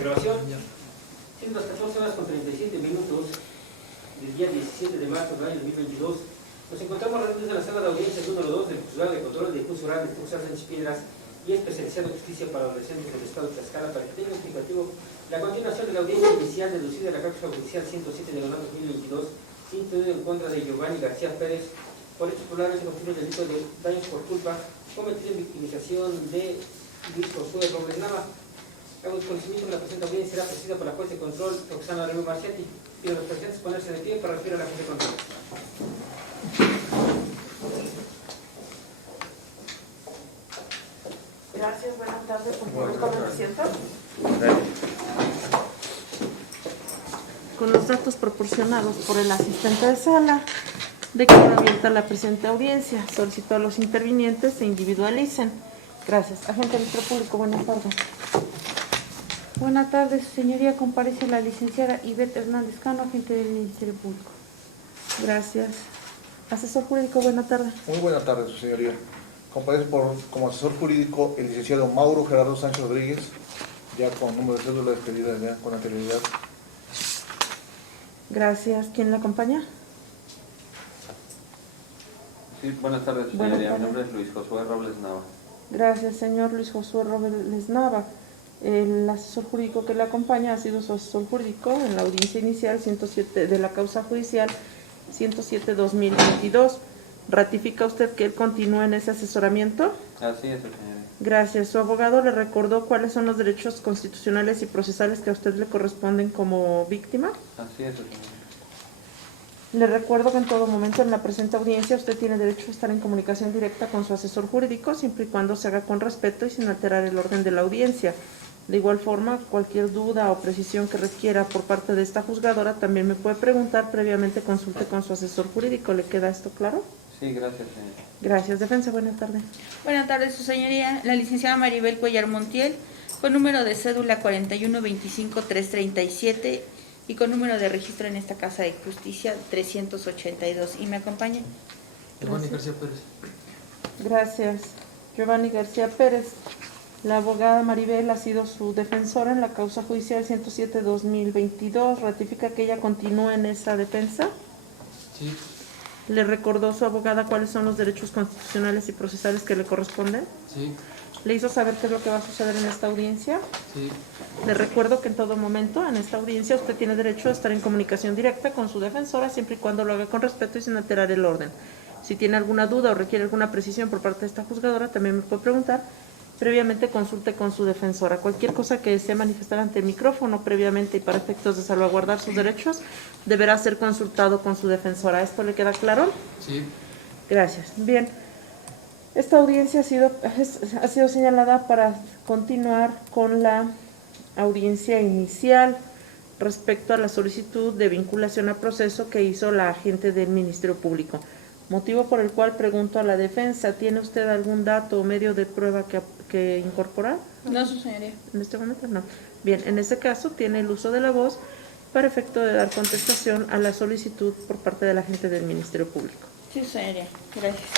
Grabación. Siendo las 14:37 del día 17 de marzo del año 2022, nos encontramos reunidos en la sala de audiencias número 2 del Juzgado de Control de Juicio Oral de Tuxtla Sánchez Piedras y especializado en justicia para adolescentes del Estado de Tlaxcala para que tenga explicativo la continuación de la audiencia inicial deducida de la causa judicial 107 de 2022, instruido en contra de Giovanni García Pérez por hechos probablemente constituyen el delito de daños por culpa cometido en victimización de Luis Josué Robles Nava. Hago el conocimiento de la presente audiencia será presidida por la juez de control Roxana Remy Marchetti. Pido a los presentes ponerse de pie para recibir a la juez de control. Gracias, buenas tardes. Por favor, tomen asiento. Con los datos proporcionados por el asistente de sala, declaro abierta la presente audiencia. Solicito a los intervinientes se individualicen. Gracias. Agente del Ministerio Público, buenas tardes. Buenas tardes, señoría. Comparece la licenciada Ivette Hernández Cano, agente del Ministerio Público. Gracias. Asesor jurídico, buenas tardes. Muy buenas tardes, su señoría. Comparece como asesor jurídico el licenciado Mauro Gerardo Sánchez Rodríguez, ya con número de cédula expedida ya con anterioridad. Gracias. ¿Quién la acompaña? Sí, buenas tardes, señoría. Mi nombre es Luis Josué Robles Nava. Gracias, señor Luis Josué Robles Nava. El asesor jurídico que le acompaña ha sido su asesor jurídico en la audiencia inicial 107 de la causa judicial 107-2022. ¿Ratifica usted que él continúa en ese asesoramiento? Así es, señoría. Gracias. Su abogado le recordó cuáles son los derechos constitucionales y procesales que a usted le corresponden como víctima. Así es, señoría. Le recuerdo que en todo momento en la presente audiencia usted tiene derecho a estar en comunicación directa con su asesor jurídico siempre y cuando se haga con respeto y sin alterar el orden de la audiencia. De igual forma, cualquier duda o precisión que requiera por parte de esta juzgadora también me puede preguntar. Previamente consulte con su asesor jurídico. ¿Le queda esto claro? Sí, gracias, señoría. Gracias. Defensa, buenas tardes. Buenas tardes, su señoría. La licenciada Maribel Cuellar Montiel, con número de cédula 41-25-337 y con número de registro en esta Casa de Justicia 382. ¿Y me acompaña? Giovanni García Pérez. Gracias. Giovanni García Pérez. La abogada Maribel ha sido su defensora en la causa judicial 107-2022. ¿Ratifica que ella continúa en esa defensa? Sí. ¿Le recordó su abogada cuáles son los derechos constitucionales y procesales que le corresponden? Sí. ¿Le hizo saber qué es lo que va a suceder en esta audiencia? Sí. Le recuerdo que en todo momento en esta audiencia usted tiene derecho a estar en comunicación directa con su defensora siempre y cuando lo haga con respeto y sin alterar el orden. Si tiene alguna duda o requiere alguna precisión por parte de esta juzgadora, también me puede preguntar. Previamente consulte con su defensora. Cualquier cosa que desee manifestar ante el micrófono previamente y para efectos de salvaguardar sus derechos deberá ser consultado con su defensora. ¿Esto le queda claro? Sí. Gracias. Bien. Esta audiencia ha sido señalada para continuar con la audiencia inicial respecto a la solicitud de vinculación a proceso que hizo la agente del Ministerio Público. Motivo por el cual pregunto a la defensa, ¿tiene usted algún dato o medio de prueba que incorporar? No, su señoría. En este momento no. Bien, en ese caso tiene el uso de la voz para efecto de dar contestación a la solicitud por parte de la agente del Ministerio Público. Sí, su señoría. Gracias.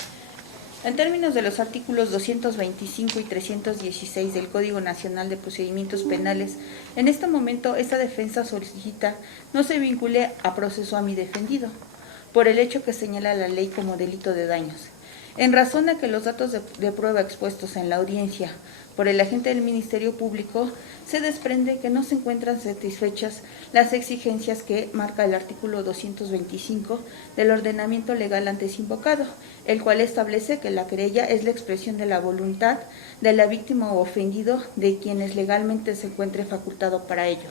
En términos de los artículos 225 y 316 del Código Nacional de Procedimientos Penales, en este momento esta defensa solicita no se vincule a proceso a mi defendido, por el hecho que señala la ley como delito de daños. En razón de que los datos de prueba expuestos en la audiencia por el agente del Ministerio Público, se desprende que no se encuentran satisfechas las exigencias que marca el artículo 225 del ordenamiento legal antes invocado, el cual establece que la querella es la expresión de la voluntad de la víctima o ofendido de quienes legalmente se encuentre facultado para ello,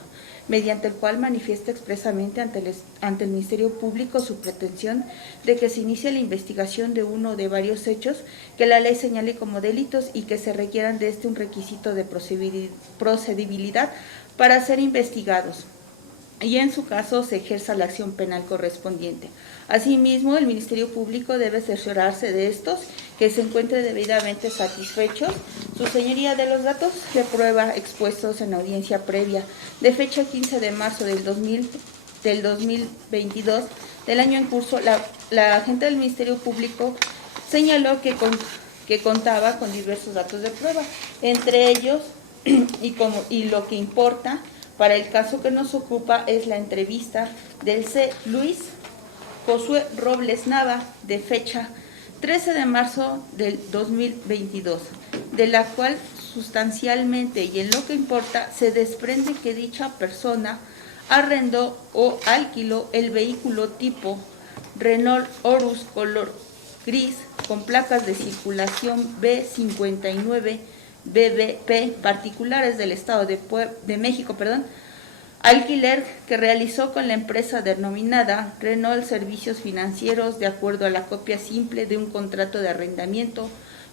mediante el cual manifiesta expresamente ante el Ministerio Público su pretensión de que se inicie la investigación de uno o de varios hechos que la ley señale como delitos y que se requieran de un requisito de procedibilidad para ser investigados, y en su caso se ejerza la acción penal correspondiente. Asimismo, el Ministerio Público debe cerciorarse de estos, que se encuentren debidamente satisfechos. Su señoría, de los datos de prueba expuestos en audiencia previa de fecha 15 de marzo del 2022 del año en curso, la agente del Ministerio Público señaló que contaba con diversos datos de prueba, entre ellos, y lo que importa para el caso que nos ocupa es la entrevista del Luis Josué Robles Nava, de fecha 13 de marzo del 2022, de la cual sustancialmente y en lo que importa se desprende que dicha persona arrendó o alquiló el vehículo tipo Renault Horus color gris con placas de circulación B59 BBP particulares del Estado de México, alquiler que realizó con la empresa denominada Renault Servicios Financieros de acuerdo a la copia simple de un contrato de arrendamiento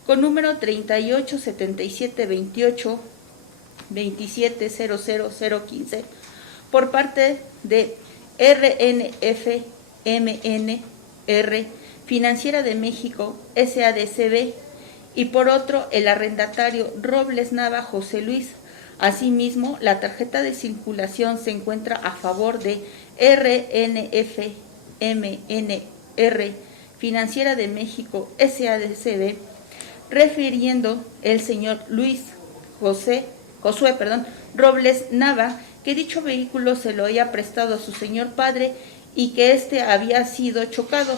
con número 387728 2700015 por parte de RNFMNR Financiera de México SADCB y por otro el arrendatario Robles Nava José Luis. Asimismo, la tarjeta de circulación se encuentra a favor de RNFMNR Financiera de México SADCB, refiriendo el señor Josué Robles Nava que dicho vehículo se lo había prestado a su señor padre y que éste había sido chocado,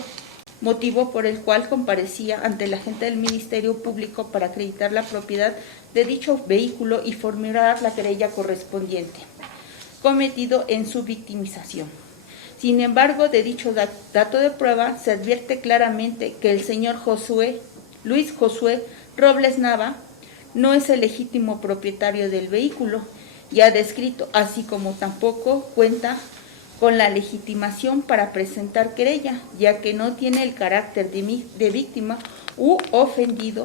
motivo por el cual comparecía ante la agente del Ministerio Público para acreditar la propiedad de dicho vehículo y formular la querella correspondiente, cometido en su victimización. Sin embargo, de dicho dato de prueba se advierte claramente que el señor Luis Josué Robles Nava no es el legítimo propietario del vehículo ya descrito, así como tampoco cuenta con la legitimación para presentar querella, ya que no tiene el carácter de víctima u ofendido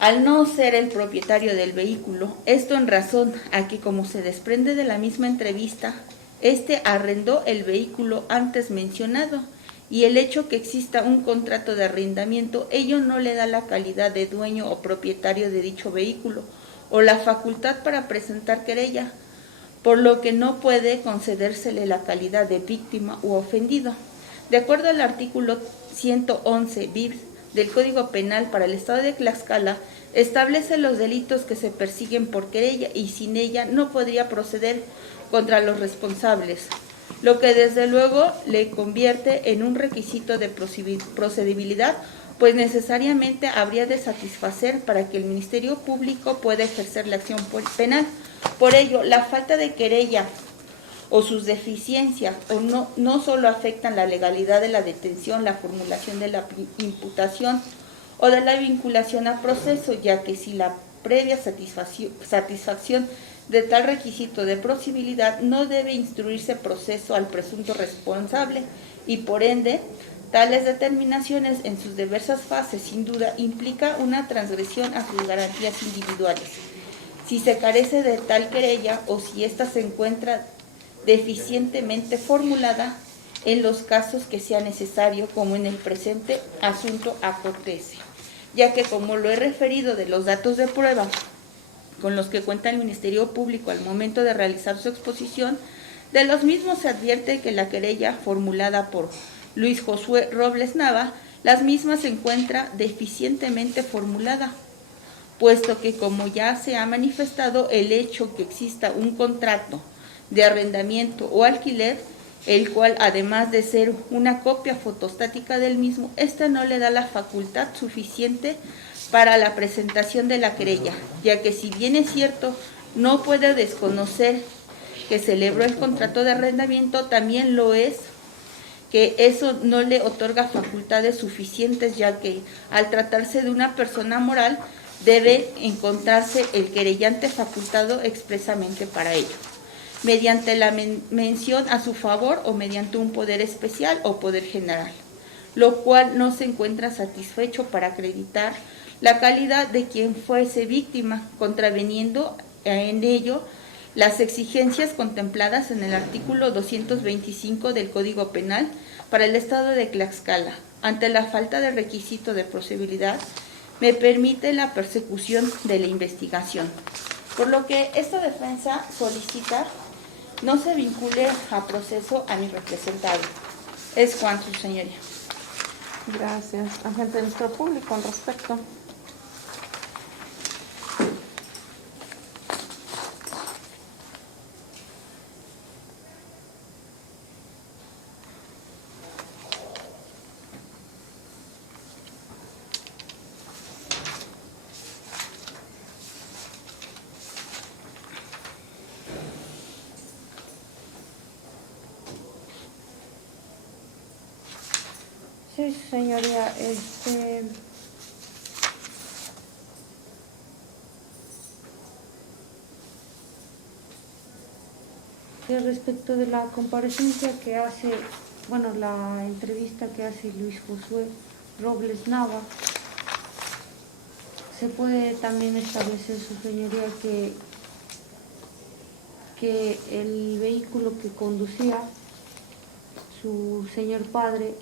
al no ser el propietario del vehículo. Esto en razón a que, como se desprende de la misma entrevista, arrendó el vehículo antes mencionado y el hecho que exista un contrato de arrendamiento, ello no le da la calidad de dueño o propietario de dicho vehículo o la facultad para presentar querella, por lo que no puede concedérsele la calidad de víctima u ofendido. De acuerdo al artículo 111 bis del Código Penal para el Estado de Tlaxcala, establece los delitos que se persiguen por querella y sin ella no podría proceder contra los responsables, lo que desde luego le convierte en un requisito de procedibilidad, pues necesariamente habría de satisfacer para que el Ministerio Público pueda ejercer la acción penal. Por ello, la falta de querella o sus deficiencias no solo afectan la legalidad de la detención, la formulación de la imputación o de la vinculación a proceso, ya que si la previa satisfacción de tal requisito de procedibilidad no debe instruirse proceso al presunto responsable y por ende tales determinaciones en sus diversas fases sin duda implica una transgresión a sus garantías individuales. Si se carece de tal querella o si ésta se encuentra deficientemente formulada en los casos que sea necesario, como en el presente asunto acontece, ya que como lo he referido de los datos de prueba con los que cuenta el Ministerio Público al momento de realizar su exposición, de los mismos se advierte que la querella formulada por Luis Josué Robles Nava, las mismas se encuentra deficientemente formulada, puesto que como ya se ha manifestado el hecho que exista un contrato de arrendamiento o alquiler, el cual además de ser una copia fotostática del mismo, esta no le da la facultad suficiente para la presentación de la querella, ya que si bien es cierto, no puede desconocer que celebró el contrato de arrendamiento, también lo es que eso no le otorga facultades suficientes, ya que al tratarse de una persona moral, debe encontrarse el querellante facultado expresamente para ello, mediante la mención a su favor o mediante un poder especial o poder general, lo cual no se encuentra satisfecho para acreditar la calidad de quien fuese víctima, contraveniendo en ello las exigencias contempladas en el artículo 225 del Código Penal para el Estado de Tlaxcala. Ante la falta de requisito de procedibilidad, me permite la persecución de la investigación, por lo que esta defensa solicita no se vincule a proceso a mi representado, Es cuanto, su señoría. Gracias. Agente del Ministerio Público al respecto. Sí, señoría, respecto de la comparecencia que hace, bueno, la entrevista que hace Luis Josué Robles Nava, se puede también establecer, su señoría, que el vehículo que conducía su señor padre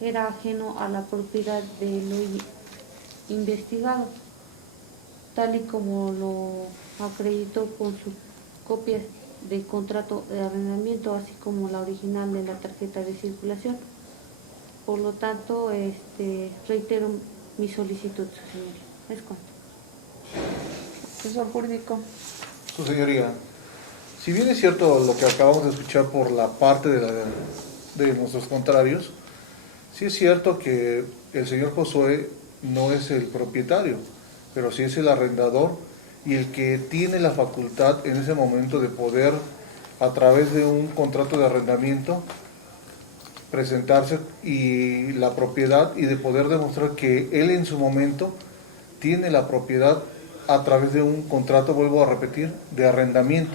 era ajeno a la propiedad de lo investigado, tal y como lo acreditó con sus copias de contrato de arrendamiento, así como la original de la tarjeta de circulación. Por lo tanto, reitero mi solicitud, su señoría. Es cuanto. Asesor jurídico. Su señoría, si bien es cierto lo que acabamos de escuchar por la parte de nuestros contrarios, sí es cierto que el señor Josué no es el propietario, pero sí es el arrendador y el que tiene la facultad en ese momento de poder, a través de un contrato de arrendamiento, presentarse y la propiedad, y de poder demostrar que él en su momento tiene la propiedad a través de un contrato, vuelvo a repetir, de arrendamiento.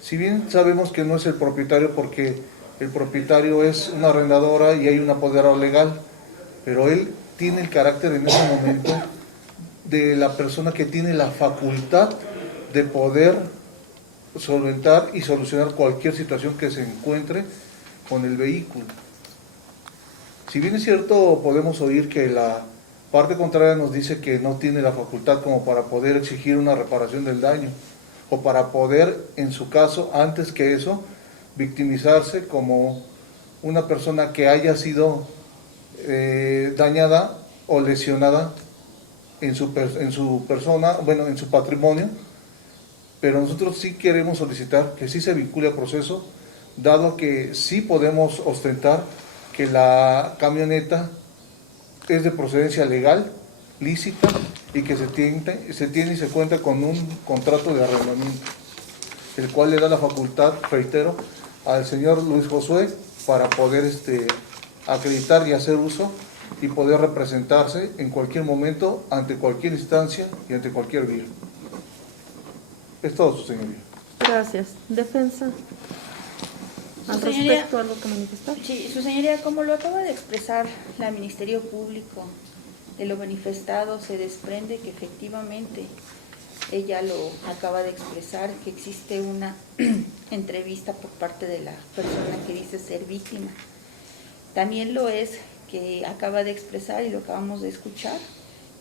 Si bien sabemos que no es el propietario porque el propietario es una arrendadora y hay un apoderado legal, pero él tiene el carácter en ese momento de la persona que tiene la facultad de poder solventar y solucionar cualquier situación que se encuentre con el vehículo. Si bien es cierto, podemos oír que la parte contraria nos dice que no tiene la facultad como para poder exigir una reparación del daño, o para poder, en su caso, antes que eso, victimizarse como una persona que haya sido dañada o lesionada en su persona, bueno, en su patrimonio, pero nosotros sí queremos solicitar que sí se vincule al proceso, dado que sí podemos ostentar que la camioneta es de procedencia legal, lícita, y que se tiene y se cuenta con un contrato de arrendamiento, el cual le da la facultad, reitero, al señor Luis Josué para poder acreditar y hacer uso y poder representarse en cualquier momento ante cualquier instancia y ante cualquier vía. Es todo, su señoría. Gracias. Defensa. Al Su señoría, respecto, algo que manifestar. Sí, su señoría, como lo acaba de expresar la Ministerio Público, de lo manifestado se desprende que efectivamente ella lo acaba de expresar, que existe una entrevista por parte de la persona que dice ser víctima. También lo es que acaba de expresar, y lo acabamos de escuchar,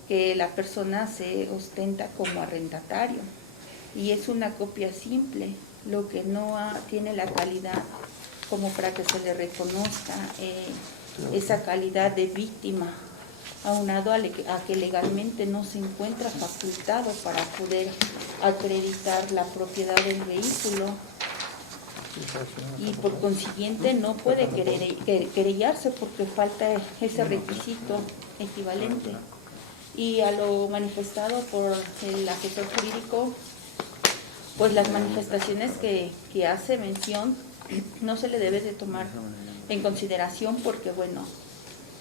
que la persona se ostenta como arrendatario y es una copia simple, lo que no tiene la calidad como para que se le reconozca esa calidad de víctima, aunado a que legalmente no se encuentra facultado para poder acreditar la propiedad del vehículo y por consiguiente no puede querellarse porque falta ese requisito equivalente. Y a lo manifestado por el asesor jurídico, pues las manifestaciones que hace mención no se le debe de tomar en consideración porque, bueno,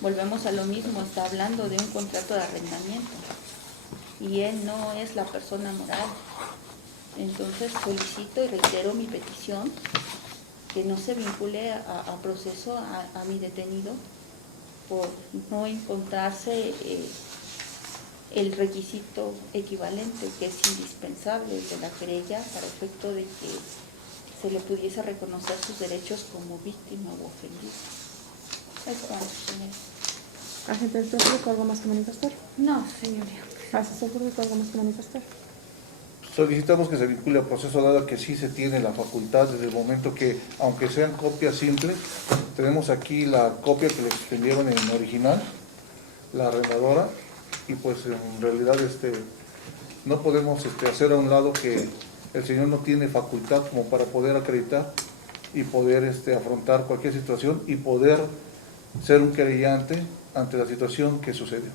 volvemos a lo mismo, está hablando de un contrato de arrendamiento y él no es la persona moral. Entonces solicito y reitero mi petición que no se vincule a proceso a mi detenido por no encontrarse el requisito equivalente que es indispensable de la querella para efecto de que se le pudiese reconocer sus derechos como víctima o ofendido. Es cuanto, señora. Agente del Público, ¿algo más que manifestar? No, señoría. Asesor jurídico, ¿algo más que manifestar? Solicitamos que se vincule al proceso, dado que sí se tiene la facultad desde el momento que, aunque sean copias simples, tenemos aquí la copia que le extendieron en original, la arrendadora, y pues en realidad no podemos hacer a un lado que el señor no tiene facultad como para poder acreditar y poder afrontar cualquier situación y poder ser un querellante ante la situación que sucedió.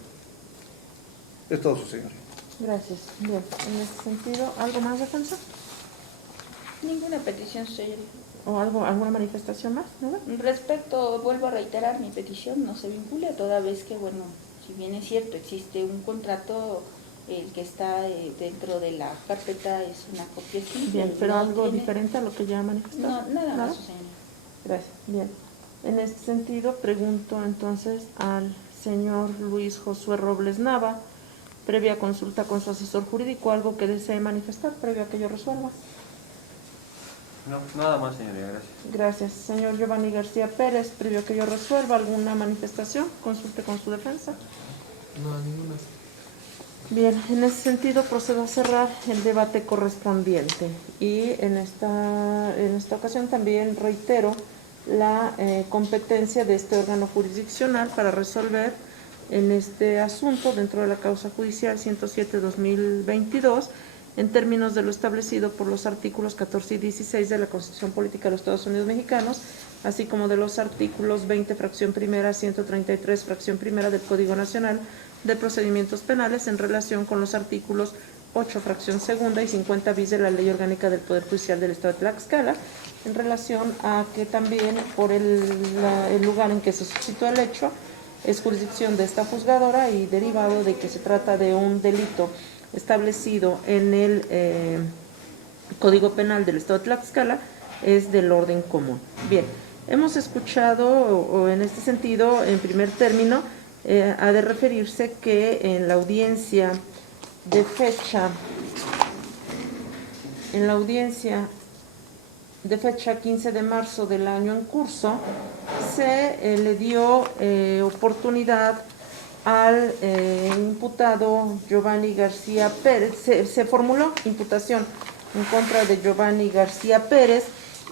Es todo, su señoría. Gracias. Bien, en este sentido, ¿algo más, defensa? Ninguna petición, señoría. ¿O alguna manifestación más? ¿No? Respecto, vuelvo a reiterar, mi petición no se vincula, toda vez que, bueno, si bien es cierto, existe un contrato, el que está dentro de la carpeta es una copia simple. Bien, pero no algo tiene... diferente a lo que ya manifestado. No, nada más, señoría. Gracias. Bien. En este sentido, pregunto entonces al señor Luis Josué Robles Nava, previa consulta con su asesor jurídico, algo que desee manifestar previo a que yo resuelva. No, nada más, señoría, gracias. Gracias. Señor Giovanni García Pérez, previo a que yo resuelva, ¿alguna manifestación? Consulte con su defensa. No, ninguna. Bien, en ese sentido procedo a cerrar el debate correspondiente y en esta ocasión también reitero la competencia de este órgano jurisdiccional para resolver en este asunto dentro de la causa judicial 107-2022 en términos de lo establecido por los artículos 14 y 16 de la Constitución Política de los Estados Unidos Mexicanos, así como de los artículos 20, fracción primera, 133, fracción primera del Código Nacional de Procedimientos Penales en relación con los artículos 8, fracción segunda y 50 bis de la Ley Orgánica del Poder Judicial del Estado de Tlaxcala, en relación a que también por el lugar en que se suscitó el hecho es jurisdicción de esta juzgadora y derivado de que se trata de un delito establecido en el Código Penal del Estado de Tlaxcala, es del orden común. Bien, hemos escuchado, o en este sentido, en primer término, ha de referirse que en la audiencia de fecha 15 de marzo del año en curso, se le dio oportunidad al imputado Giovanni García Pérez, se formuló imputación en contra de Giovanni García Pérez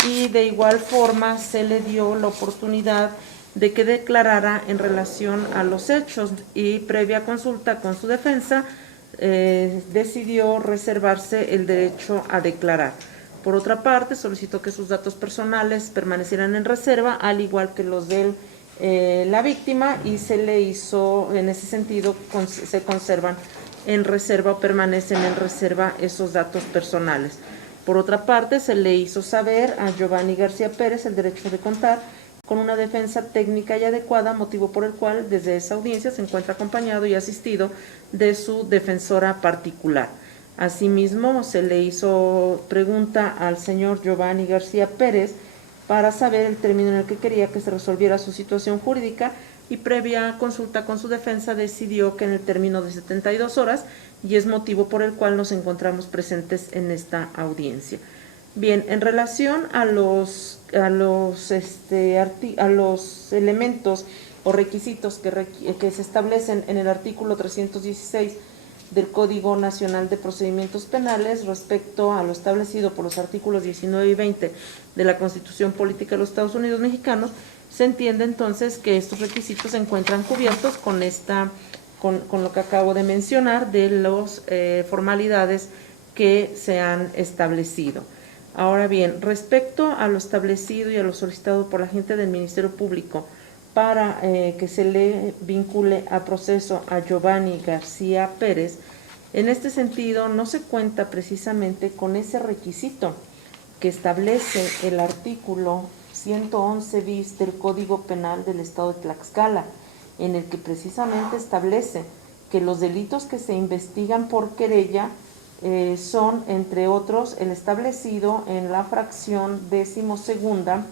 y de igual forma se le dio la oportunidad de que declarara en relación a los hechos y previa consulta con su defensa decidió reservarse el derecho a declarar. Por otra parte, solicitó que sus datos personales permanecieran en reserva, al igual que los de la víctima, y se le hizo, en ese sentido, se conservan en reserva o permanecen en reserva esos datos personales. Por otra parte, se le hizo saber a Giovanni García Pérez el derecho de contar con una defensa técnica y adecuada, motivo por el cual desde esa audiencia se encuentra acompañado y asistido de su defensora particular. Asimismo, se le hizo pregunta al señor Giovanni García Pérez para saber el término en el que quería que se resolviera su situación jurídica y previa consulta con su defensa decidió que en el término de 72 horas y es motivo por el cual nos encontramos presentes en esta audiencia. Bien, en relación a los elementos o requisitos que se establecen en el artículo 316 del Código Nacional de Procedimientos Penales respecto a lo establecido por los artículos 19 y 20 de la Constitución Política de los Estados Unidos Mexicanos, se entiende entonces que estos requisitos se encuentran cubiertos con lo que acabo de mencionar de las formalidades que se han establecido. Ahora bien, respecto a lo establecido y a lo solicitado por la gente del Ministerio Público para que se le vincule a proceso a Giovanni García Pérez, en este sentido no se cuenta precisamente con ese requisito que establece el artículo 111 bis del Código Penal del Estado de Tlaxcala, en el que precisamente establece que los delitos que se investigan por querella son, entre otros, el establecido en la fracción 12ª,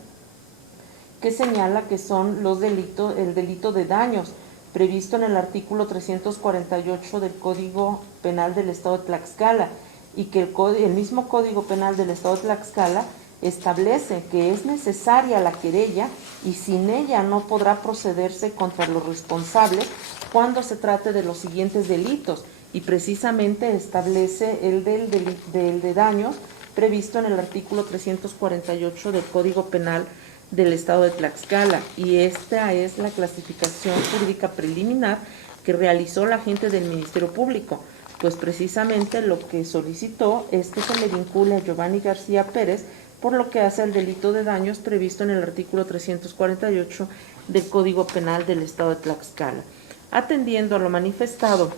que señala que son el delito de daños, previsto en el artículo 348 del Código Penal del Estado de Tlaxcala, y que el mismo Código Penal del Estado de Tlaxcala establece que es necesaria la querella y sin ella no podrá procederse contra los responsables cuando se trate de los siguientes delitos, y precisamente establece el del de daños previsto en el artículo 348 del Código Penal del Estado de Tlaxcala, y esta es la clasificación jurídica preliminar que realizó la agente del Ministerio Público, pues precisamente lo que solicitó es que se le vincule a Giovanni García Pérez por lo que hace al delito de daños previsto en el artículo 348 del Código Penal del Estado de Tlaxcala. Atendiendo a lo manifestado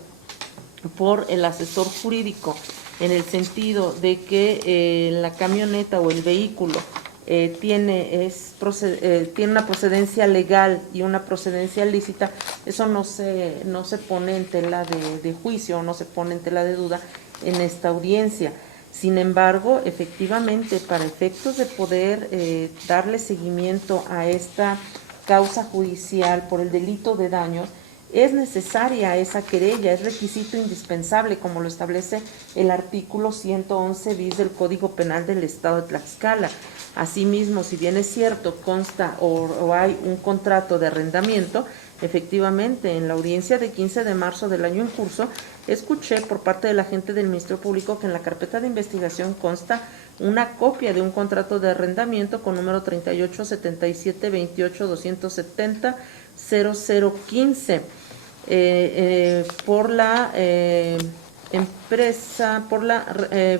por el asesor jurídico en el sentido de que la camioneta o el vehículo tiene una procedencia legal y una procedencia lícita, eso no se pone en tela de juicio, no se pone en tela de duda en esta audiencia. Sin embargo, efectivamente, para efectos de poder darle seguimiento a esta causa judicial por el delito de daños, es necesaria esa querella, es requisito indispensable, como lo establece el artículo 111 bis del Código Penal del Estado de Tlaxcala. Asimismo, si bien es cierto, consta o hay un contrato de arrendamiento, efectivamente, en la audiencia de 15 de marzo del año en curso, escuché por parte del agente del Ministerio Público que en la carpeta de investigación consta una copia de un contrato de arrendamiento con número 387728270015 por la empresa, por la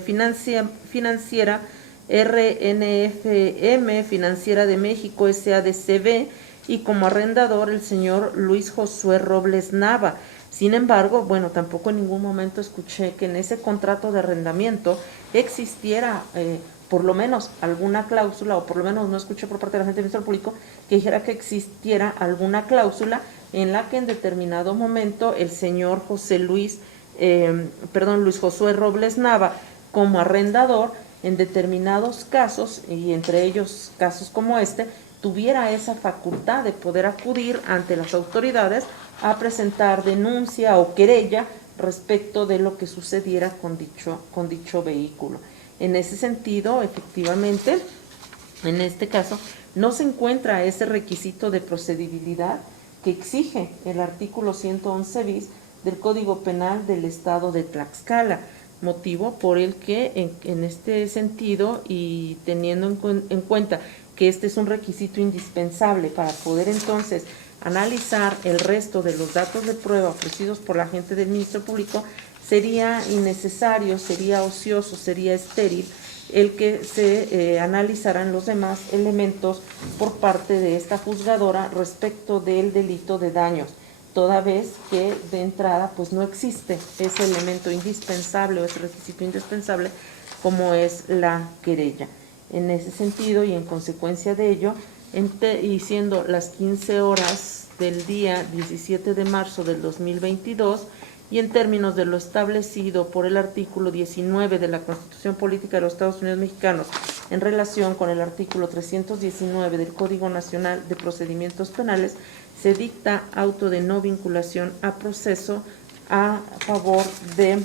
financiera RNFM Financiera de México SADCB, y como arrendador el señor Luis Josué Robles Nava. Sin embargo, bueno, tampoco en ningún momento escuché que en ese contrato de arrendamiento existiera por lo menos alguna cláusula, o por lo menos no escuché por parte de la gente del Ministerio Público que dijera que existiera alguna cláusula en la que en determinado momento el señor Luis Josué Robles Nava, como arrendador, en determinados casos, y entre ellos casos como este, tuviera esa facultad de poder acudir ante las autoridades a presentar denuncia o querella respecto de lo que sucediera con dicho vehículo. En ese sentido, efectivamente, en este caso, no se encuentra ese requisito de procedibilidad que exige el artículo 111 bis del Código Penal del Estado de Tlaxcala, motivo por el que en este sentido, y teniendo en cuenta que este es un requisito indispensable para poder entonces analizar el resto de los datos de prueba ofrecidos por la agente del Ministerio Público, sería innecesario, sería ocioso, sería estéril el que se analizaran los demás elementos por parte de esta juzgadora respecto del delito de daños, toda vez que de entrada pues no existe ese elemento indispensable o ese requisito indispensable como es la querella. En ese sentido y en consecuencia de ello, y siendo las 15 horas del día 17 de marzo del 2022, y en términos de lo establecido por el artículo 19 de la Constitución Política de los Estados Unidos Mexicanos en relación con el artículo 319 del Código Nacional de Procedimientos Penales, se dicta auto de no vinculación a proceso a favor de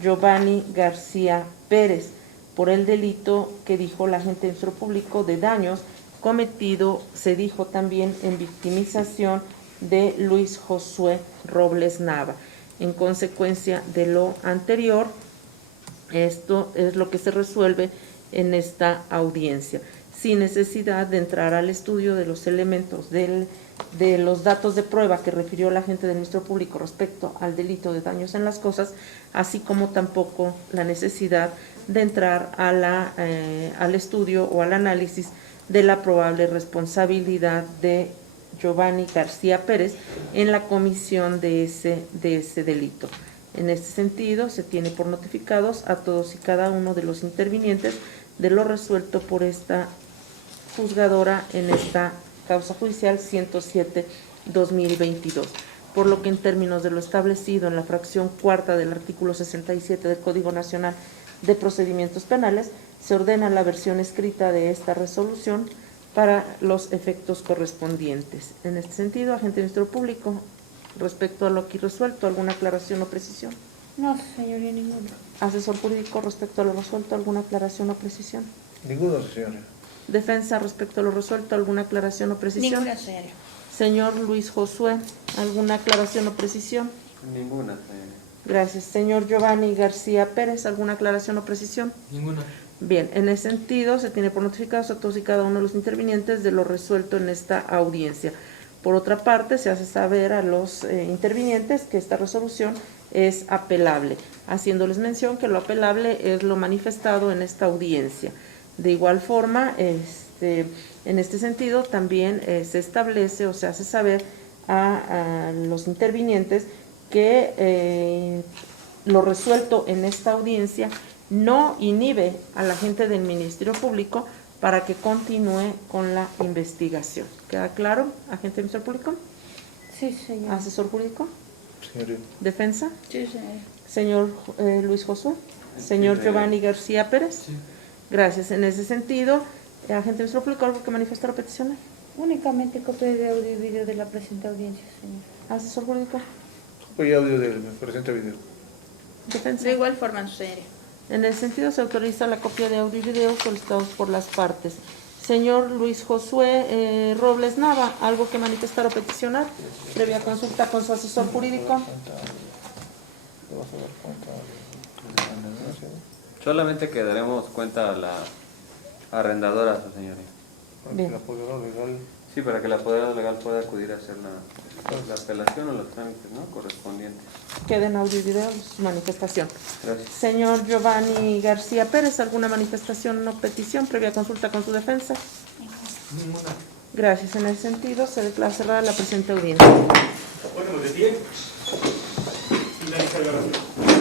Giovanni García Pérez por el delito que dijo la agente del Ministerio Público de daños cometido, se dijo también, en victimización de Luis Josué Robles Nava. En consecuencia de lo anterior, esto es lo que se resuelve en esta audiencia, sin necesidad de entrar al estudio de los elementos de los datos de prueba que refirió la agente del Ministerio Público respecto al delito de daños en las cosas, así como tampoco la necesidad de entrar a al estudio o al análisis de la probable responsabilidad de Giovanni García Pérez en la comisión de ese delito. En este sentido, se tiene por notificados a todos y cada uno de los intervinientes de lo resuelto por esta juzgadora en esta causa judicial 107-2022, por lo que en términos de lo establecido en la fracción cuarta del artículo 67 del Código Nacional de Procedimientos Penales, se ordena la versión escrita de esta resolución para los efectos correspondientes. En este sentido, agente del Ministerio Público, respecto a lo aquí resuelto, ¿alguna aclaración o precisión? No, señoría, ninguna. Asesor jurídico, respecto a lo resuelto, ¿alguna aclaración o precisión? Ninguno, señora. Defensa, respecto a lo resuelto, ¿alguna aclaración o precisión? Ninguna, señoría. Señor Luis Josué, ¿alguna aclaración o precisión? Ninguna, señora. Gracias. Señor Giovanni García Pérez, ¿alguna aclaración o precisión? Ninguna. Bien, en ese sentido se tiene por notificados a todos y cada uno de los intervinientes de lo resuelto en esta audiencia. Por otra parte, se hace saber a los intervinientes que esta resolución es apelable, haciéndoles mención que lo apelable es lo manifestado en esta audiencia. De igual forma, en este sentido también se establece o se hace saber a los intervinientes que lo resuelto en esta audiencia no inhibe a la gente del Ministerio Público para que continúe con la investigación. ¿Queda claro, agente del Ministerio Público? Sí, señor. ¿Asesor jurídico? Señoría. ¿Defensa? Sí, señoría. Señor Luis Josué. Señor Giovanni García Pérez. Sí. Gracias. En ese sentido, agente del Ministerio Público, ¿algo que manifestar o peticionar? Únicamente copia de audio y video de la presente audiencia, señor. ¿Asesor jurídico? Oye, audio del presente video. ¿Defensa? De igual forma, su señoría. En el sentido, se autoriza la copia de audio y video solicitados por las partes. Señor Luis Josué Robles Nava, ¿algo que manifestar o peticionar? Previa consulta con su asesor jurídico. Solamente que daremos cuenta a la arrendadora, su señoría. Bien. El apoderado legal. Sí, para que el apoderado legal pueda acudir a hacer la apelación o los trámites, ¿no?, correspondientes. Queda en audio y video su manifestación. Gracias. Señor Giovanni García Pérez, ¿alguna manifestación o petición previa consulta con su defensa? Ninguna. Gracias. En ese sentido, se declara cerrada la presente audiencia. Ponemos de pie. Finaliza la grabación.